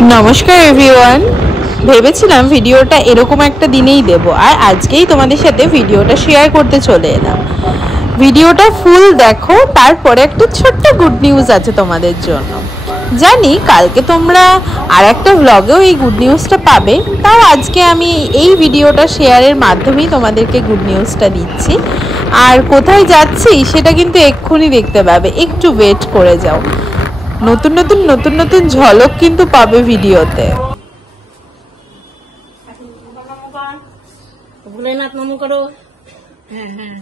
नमस्कार एवरीवन ভেবেছিলাম ভিডিওটা এরকম একটা দিনেই দেব আর আজকেই তোমাদের সাথে ভিডিওটা শেয়ার করতে চলে এলাম। ভিডিওটা ফুল দেখো, তারপরে একটা ছোট্ট গুড নিউজ আছে তোমাদের জন্য। জানি কালকে তোমরা আরেকটা ব্লগেও এই গুড নিউজটা পাবে, তাও আজকে আমি এই ভিডিওটা শেয়ারের মাধ্যমেই তোমাদেরকে গুড নিউজটা দিচ্ছি। আর কোথায় যাচ্ছি সেটা কিন্তু এক্ষুনি দেখতে পাবে, একটু ওয়েট করে যাও। নতুন নতুন ঝলক কিন্তু পাবে ভিডিওতে। ভোলেনাথ নমো করো। হ্যাঁ হ্যাঁ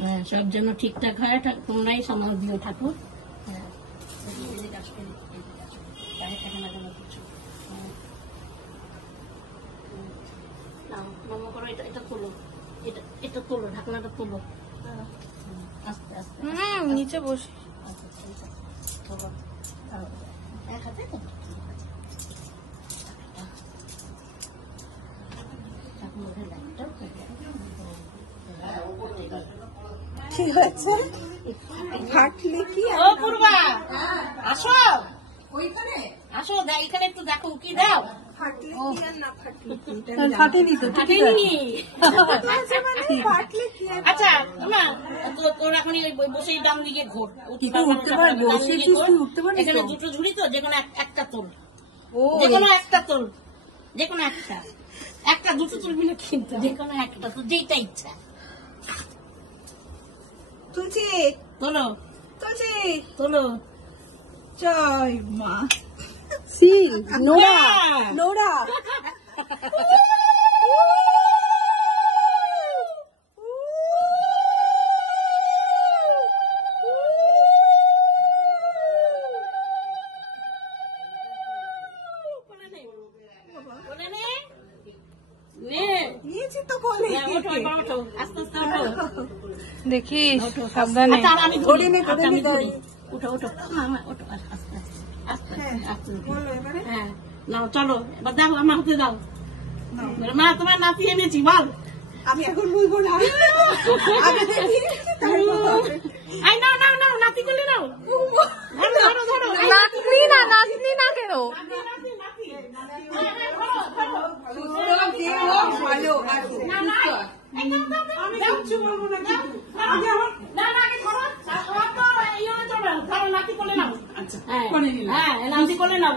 হ্যাঁ, সব যেন ঠিকঠাক হয়, তোমরাই সমাজ দিও ঠাকুর। নমো করো, এটা তোলো, এটা তোলো, ঢাকনাটা তোলো আস্তে আস্তে। নিচে বসে এক হাতে কি হয়েছে? ফাটলে কি? ও পূর্বা, আসো ওইখানে, আসো এখানে একটু দেখো কি দাও। ফাটলে কি আর না ফাটলে কি? ফাটেনি তো, ফাটেনি। আচ্ছা না, তোর এখন বসেই ডান দিকে ঘোর, উঠতে পারবো, এখানে দুটো ঝুড়ি তো, যে কোনো একটা তোল, যে কোনো একটা তোল, যে কোনো একটা দুটো তুলবি না কিন্তু, যে কোনো একটা তো, যেটা ইচ্ছা তুলছি। তোলো তুলছি, তোলো। জয় মা। সি নোরা নোরা নিয়েছি তো কোলে। আস্তে আস্তে ওঠো, দেখিস সাবধানে। আমি ধরি, আমি ধরি। উঠো উঠো ওঠো, আস্তে আস্তে আস্তে। হ্যাঁ নাও, চলো এবার দাও, আমার হাতে দাও। মা তোমার নাতি এনেছি, বল। আমি এখন বলবো না। আই নাও নাও নাও, নাতি কোলে নাও। ধরো ধরো, নাতনি না কেন? ভালো নাতি কোলে নাও। হ্যাঁ নাতি কোলে নাও,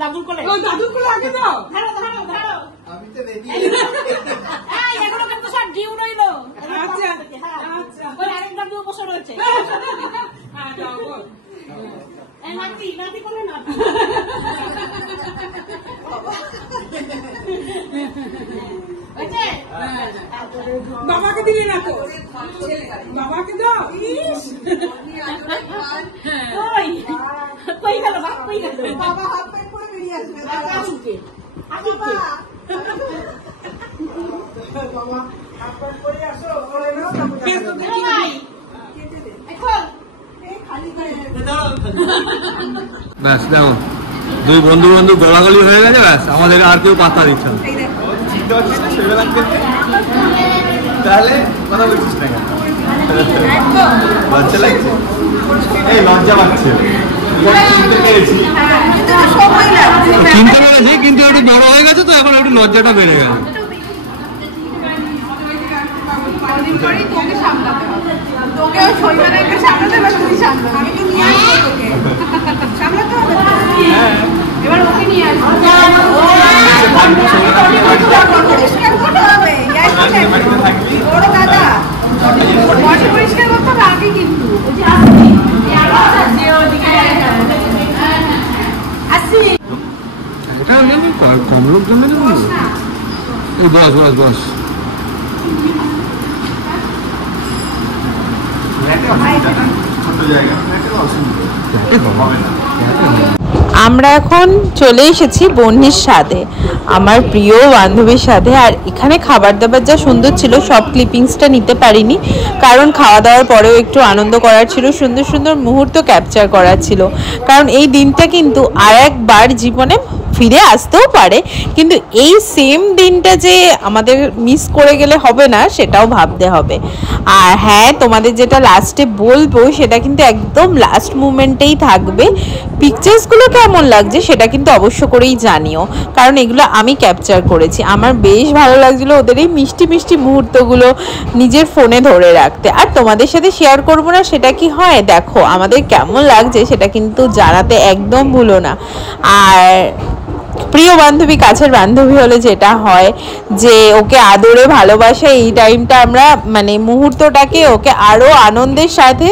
দাদুর কোলে, দাদুর কোলে আগে দাও। ধরো ধরো ধরো, এগুলো কিন্তু সব ডিউ রইল। ওই আরেক দাদু বসে রয়েছে। নাতি নাতি কোলে নাও। বাবাকে দিলি না তো? বাবাকে দাও। কই গেল বাপ, কই গেল বাবা? হাত পায়ে পড়ে বেরিয়ে আসবে। বাবা হাত পড়ে আসো, ওরে নাও। ব্যাস দেখো, দুই বন্ধু গোলাগুলি হয়ে গেছে, ব্যাস আমাদের আর কেউ পাত্তা দিচ্ছে না। তাহলে কথা বলছিস না কেন? লজ্জা লাগছে? এই লজ্জা পাচ্ছে, চিনতে পেরেছি কিন্তু একটু বড় হয়ে গেছে তো, এখন একটু লজ্জাটা বেড়ে গেছে। এবার ওকে নিয়ে আসবো। বড় দাদা পরিষ্কার করতে হবে আগে, কিন্তু এটা কম লোক জন্য বস বস বস। আমরা এখন চলে এসেছি বন্যির সাথে, আমার প্রিয় বান্ধবীর সাথে। আর এখানে খাবার দাবার যা সুন্দর ছিল, সব ক্লিপিংসটা নিতে পারিনি, কারণ খাওয়া দাওয়ার পরেও একটু আনন্দ করার ছিল, সুন্দর সুন্দর মুহূর্ত ক্যাপচার করার ছিল। কারণ এই দিনটা কিন্তু আর একবার জীবনে ফিরে আসতেও পারে, কিন্তু এই সেম দিনটা যে আমাদের মিস করে গেলে হবে না সেটাও ভাবতে হবে। আর হ্যাঁ, তোমাদের যেটা লাস্টে বলবো সেটা কিন্তু একদম লাস্ট মুমেন্টেই থাকবে। পিকচার্সগুলো কেমন লাগছে সেটা কিন্তু অবশ্য করেই জানিও, কারণ এগুলো আমি ক্যাপচার করেছি। আমার বেশ ভালো লাগছিলো ওদের এই মিষ্টি মিষ্টি মুহূর্তগুলো নিজের ফোনে ধরে রাখতে। আর তোমাদের সাথে শেয়ার করবো না সেটা কি হয়? দেখো আমাদের কেমন লাগছে সেটা কিন্তু জানাতে একদম ভুলো না। আর প্রিয় বান্ধবী, কাছের বান্ধবী হলে যেটা হয় যে ওকে আদরে ভালোবাসা, এই টাইমটা আমরা মানে মুহূর্তটাকে ওকে আরো আনন্দের সাথে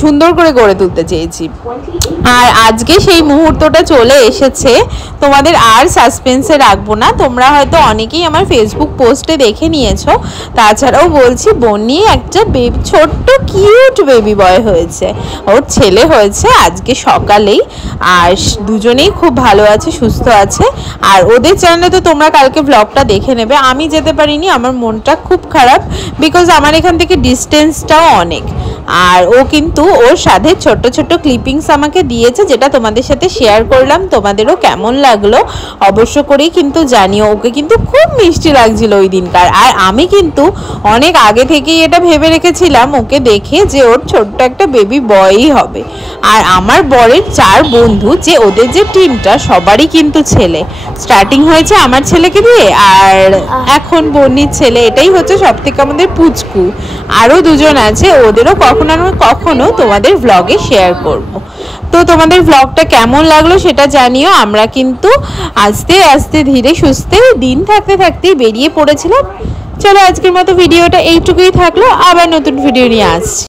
সুন্দর করে গড়ে তুলতে চেয়েছি। আর আজকে সেই মুহূর্তটা চলে এসেছে, তোমাদের আর সাসপেন্সে রাখবো না। তোমরা হয়তো অনেকেই আমার ফেসবুক পোস্টে দেখে নিয়েছো। তাছাড়াও বলছি, বন্নি একটা ছোট্ট কিউট বেবি বয় হয়েছে, ওর ছেলে হয়েছে আজকে সকালেই। আর দুজনেই খুব ভালো আছে, সুস্থ আছে। আর ওদের চ্যানেলে তো তোমরা কালকে ব্লগটা দেখে নেবে। আমি যেতে পারিনি, আমার মনটা খুব খারাপ, বিকজ আমার এখান থেকে ডিস্টেন্সটাও অনেক। আর ও কিন্তু ওর সাথে ছোট্ট ছোট্ট ক্লিপিংস আমাকে দিয়েছে, যেটা তোমাদের সাথে শেয়ার করলাম। তোমাদেরও কেমন লাগলো অবশ্য করেই কিন্তু জানিও। ওকে কিন্তু খুব মিষ্টি লাগছিল ওই দিনকার। আর আমি কিন্তু অনেক আগে থেকেই এটা ভেবে রেখেছিলাম ওকে দেখে যে ওর ছোট্ট একটা বেবি বয়ই হবে। আর আমার বরের 4 বন্ধু, যে ওদের যে টিমটা সবারই কিন্তু ছেলে। স্টার্টিং হয়েছে আমার ছেলেকে দিয়ে, আর এখন বন্নির ছেলে। এটাই হচ্ছে সব থেকে আমাদের পুচকু। আরও 2জন আছে, ওদেরও কখনো না কখনো তোমাদের ব্লগে শেয়ার করব। তো তোমাদের ব্লগটা কেমন লাগলো সেটা জানিও। আমরা কিন্তু আস্তে আস্তে ধীরে সুস্থে দিন থাকতে থাকতেই বেরিয়ে পড়েছিলাম। চলো আজকের মতো ভিডিওটা এইটুকুই থাকলো, আবার নতুন ভিডিও নিয়ে আসছি।